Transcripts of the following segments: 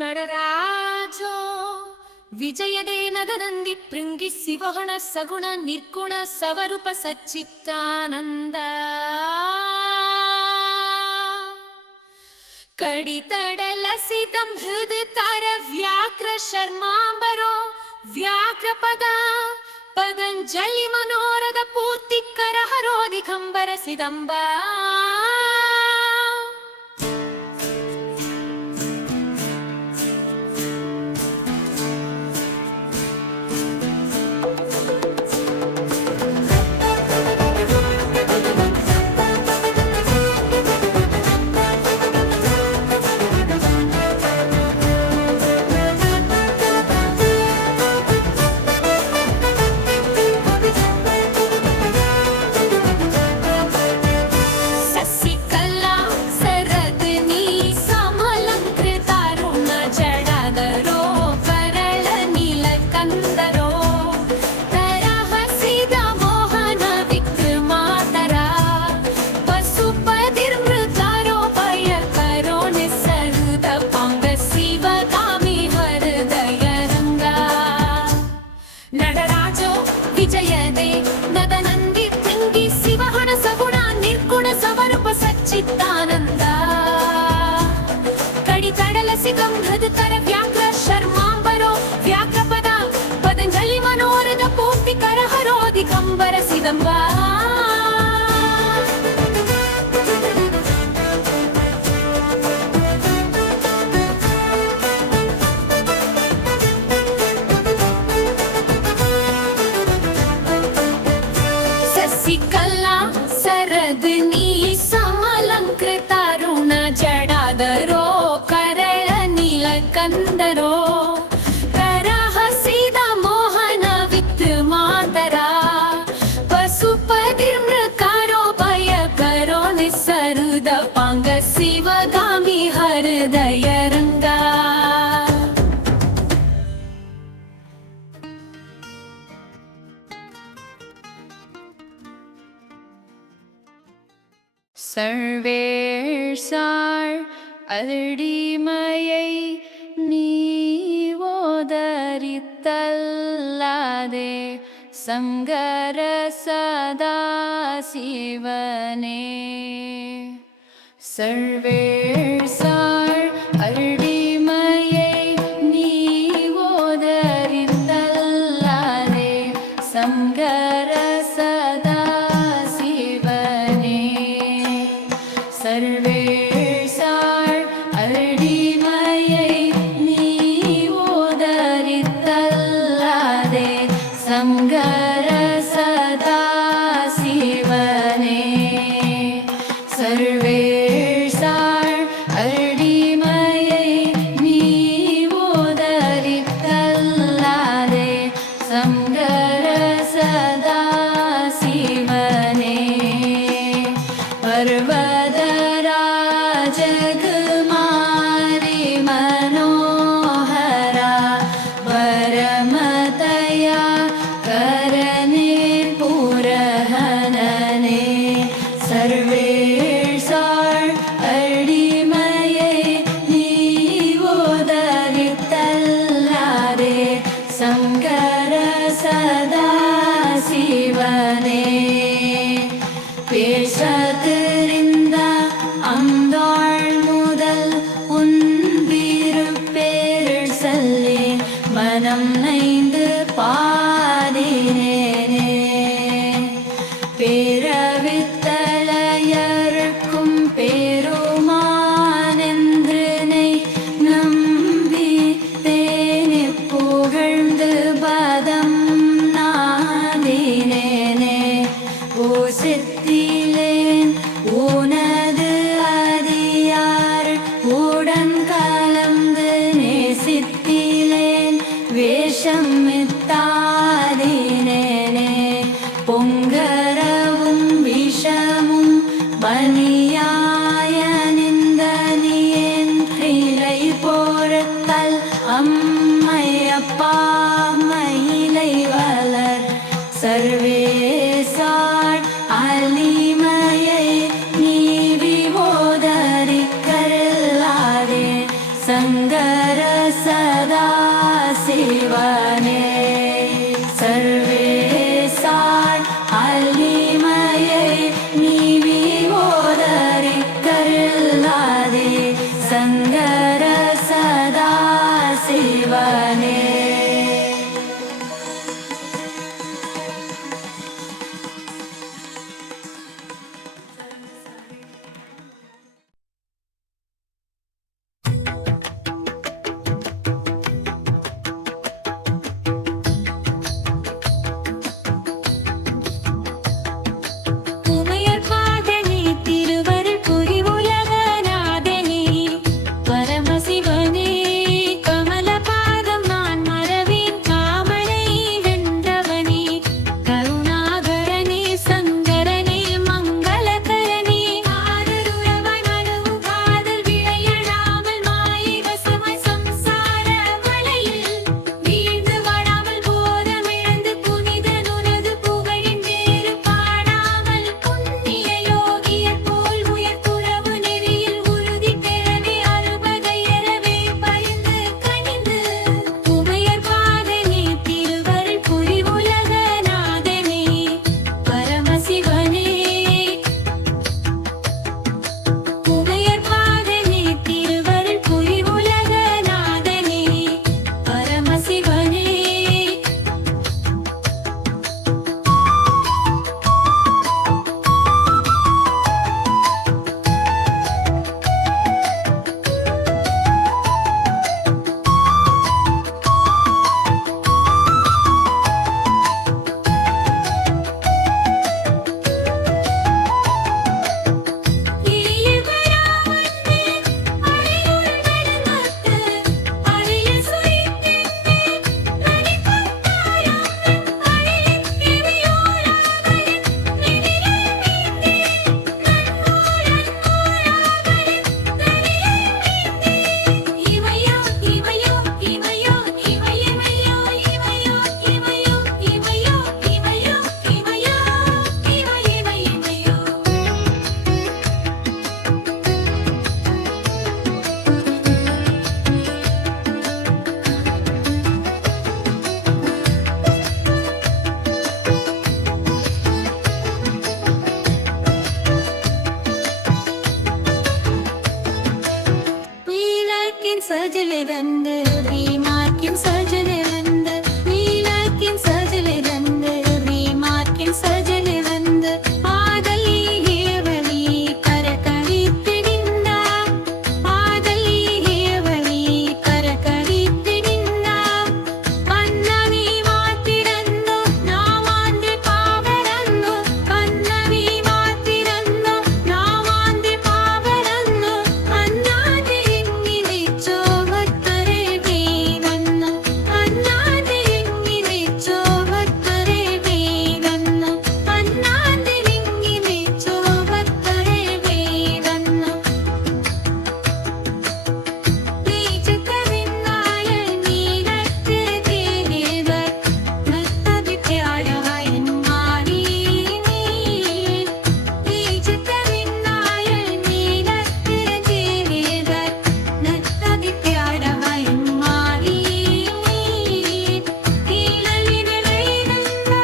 நடராஜோ விஜயதே நதநந்தி பிருங்கி சிவகுண சகுண நிர்குண சவரூப சச்சித்தானந்த கடிதடலசிதம் ஹிருது தர வியாக்ர சர்மாம்பரோ வியாக்ர பதஞ்சலி மனோரத பூர்த்திக்கர ஹரோ திகம்பர சிதம்பா விஜயதே நதநந்தி பிருங்கி சிவகுண சகுண நிர்குண சவரூப சச்சித்தானந்த கடிதடலசிதம் ஹிருது தர வியாக்ர சர்மாம்பரோ வியாக்ர பதஞ்சலி மனோரத பூர்த்திக்கர ஹரோ திகம்பர சிதம்பா ಕಲ್ಲಾ ಸರದ್ ನೀ ಸಮಲಂಕೃತಾರುಣ ಜಡಾದರೋ ಕರಳ ನೀಲ ಕಂದರೋ ಕರಹಸಿದ ಮೋಹನ ವಿತ್ ಮಾತರ ಪಶುಪತಿರ್ಮೃಕಾರೋ ಭಯ ಕರೋ ನಿಸರುದ ಪಾಂಗ ಶಿವಗಾಮಿ ಹೃದಯ ರಂಗ சர்வேசார் அருடிமையை நீ ஓதரித்தல்லாதே சங்கர சதா சிவனே சர்வேசார் அருடிமையை நீ ஓதரித்தல்லாதே சங்கர சதா சர்வேசார் அருடிமையை நீ ஓதரித்தல்லாதே சங்கர சதா சிவனே சர்வேசார் அருடிமையை நீ ஓதரித்தல்லாதே சங்கர சதா சிவனே பர்வத ஜகுமாரி மனோஹரா பரமதயா கரநீர் புரஹனனே சர்வேசார் அடிமையை நீ ஓதரித்தல்லாதே சங்கர சதா சிவனே பேசத்திருந்த அந்தாள் முதல் உன்பிருப்பேர் சொல்லி மனம் நைந்து பாடினேனே பேரவித்தலையருக்கும் பெருமானென்றனை நம்பி தேனி புகழ்ந்து பதம் நாடினேனே ஓசித்திலேன் உனது அதியார் உடன் கலந்து நேசித்திலேன் வேஷம் சதா சிவனே சர்வேசான் அல்லிமையை நீவி ஓதரி கருளாதே சங்கர சதா சிவனே சர்ஜரி வந்து ரீமார்க்கின் சர்ஜரி வந்து மீனாக்கின் சர்ஜரி வந்து ரீமார்க்கின் சர்ஜரி வந்து ஆதலி ஹேவலி கரகரித்திடிந்தா ஆதலி ஹேவலி கரகரித்திடிந்தா பன்னவி மாத்திரನ್ನು ನಾವಾಂದೆ ಪಾವರನ್ನು ಪನ್ನವಿ ಮಾತಿರನ್ನು ನಾವಾಂದೆ ಪಾವರನ್ನು ಅನ್ನಾದೆ ಎಂಗಿರಿ ಚೋವತ್ತರೆ ವೇದನ್ನು ಅನ್ನಾದೆ ಎಂಗಿರಿ ಚೋವತ್ತರೆ ವೇದನ್ನು ಅನ್ನಾದೆ ಎಂಗಿರಿ ಚೋವತ್ತರೆ ವೇದನ್ನು നീചകവിന്നായ നീലത്ത് തേടിയവർ നത്തതിത്യാഴവയന്മാരീ നീ നീചകവിന്നായ നീലത്ത് തേടിയവർ നത്തതിത്യാഴവയന്മാരീ നീ നീലലിരലൈനന്ന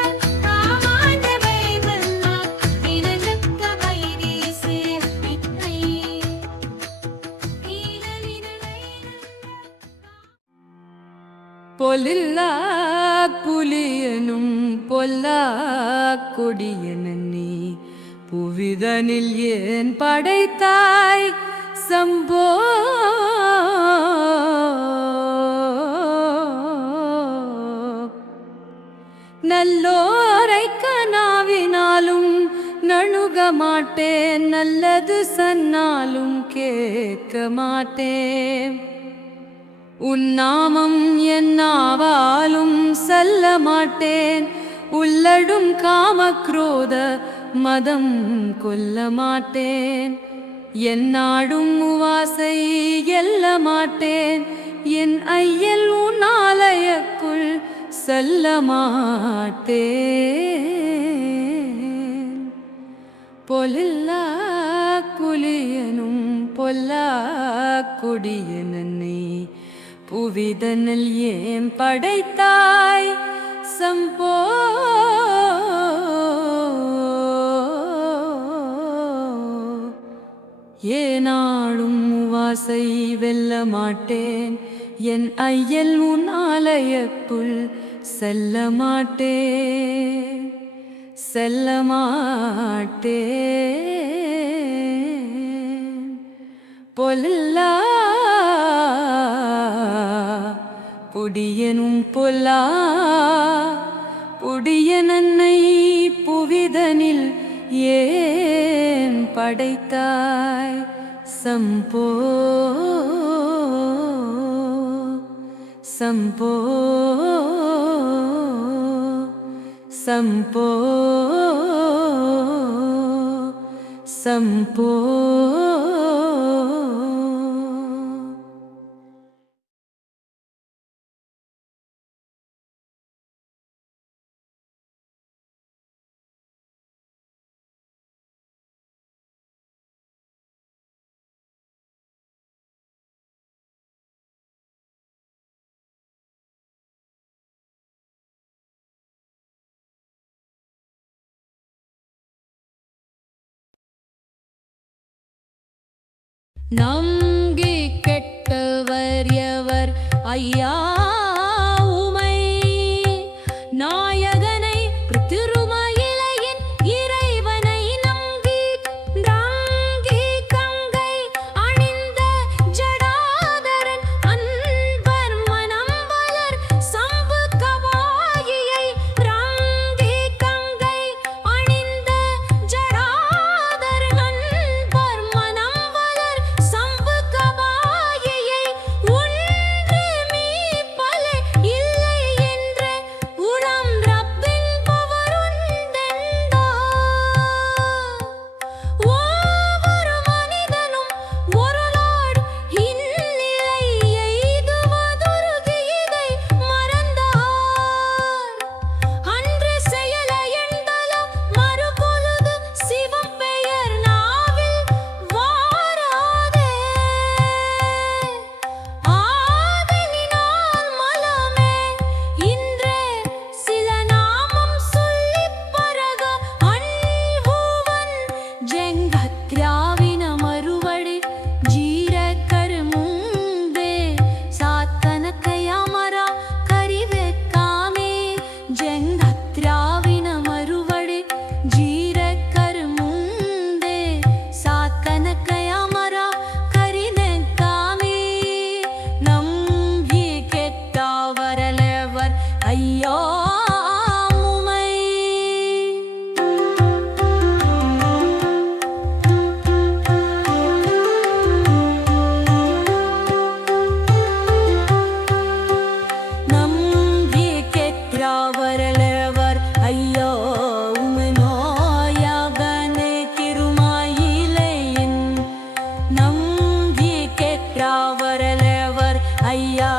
കാമാന്ത വൈദന്ന ഇരലക്ക വൈരീസേ വിട്ടൈ பொலில்லா புலியனும் பொல்லா கொடியனி புவிதனில் ஏன் படைத்தாய் சம்போ நல்லோரை கனாவினாலும் நணுக மாட்டேன் நல்லது சொன்னாலும் கேட்க மாட்டேன் உன் நாமம் என் நாவாலும் சொல்ல மாட்டேன் உள்ளடும் காமக்ரோத மதம் கொல்ல மாட்டேன் என் நாடும் உவாசை எல்ல மாட்டேன் என் ஐயல் உன் ஆலயக்குள் செல்ல மாட்டேன் பொலில்லா புலியனும் பொல்லா கொடியனி புவிதனில் ஏன் படைத்தாய் சம்போ ஏனாடும் வாசை வெல்ல மாட்டேன் என் ஐயல் உன் ஆலயப்புள் செல்ல மாட்டேன் செல்ல மாட்டேன் பொல்லா புடியனும் பொல்லா புடியனன்னை புவிதனில் ஏன் படைத்தாய் சம்போ சம்போ சம்போ சம்போ நம்பி கெட்டவர் எவர் ஐயா உமை நாயகனை திருமயிலையின் இறைவனை நம்பி ராங்கி கங்கை அணிந்த ஜடாதரன் அன்பர் மனம் வளர் சம்பு கவாயியை ராங்கி கங்கை அணிந்த ஜடாதரன் அன்பர் மனம் வளர் சம்பு கவாயியை ஒன்று மீப்பல இல்லை என்ற உளம் ரப்பின் பவருண்டெண்டோ ஒவ்வொரு மனிதனும் ஒரு நாள் இந்நிலை எய்துவதொரு இதை மறந்தார் அன்று செயல எண்டலம் மறுபொழுது சிவம் பெயர் நாவில் வாராதே ஆதலினால் மலமே இன்றே சில நாமம் சொல்லிப் பரக அன்புவன் ஜெங்கத்யாவின மறுவடி ஜீரக்கரு ಮುಂದೆ ಸಾತನಕಯ ಮರ ಕರಿವೆಕ್ಕಾಮೆ ಜಂಗತ್ರಾವಿನ ಮರುವಡೆ ಜೀರಕ್ಕರು ಮುಂದೆ ಸಾತನಕಯ ಮರ ಕರಿನೆಕ್ಕಾಮೆ ನಂಬಿ ಕೆಟ್ಟವರಲೆವರ್ ಅಯ್ಯೋ உமை நம்பி கெட்டவரலவர் ஐயோ உமை நோயகனே திருமயிலையின் நம்பி கெட்டவரலவர் ஐயா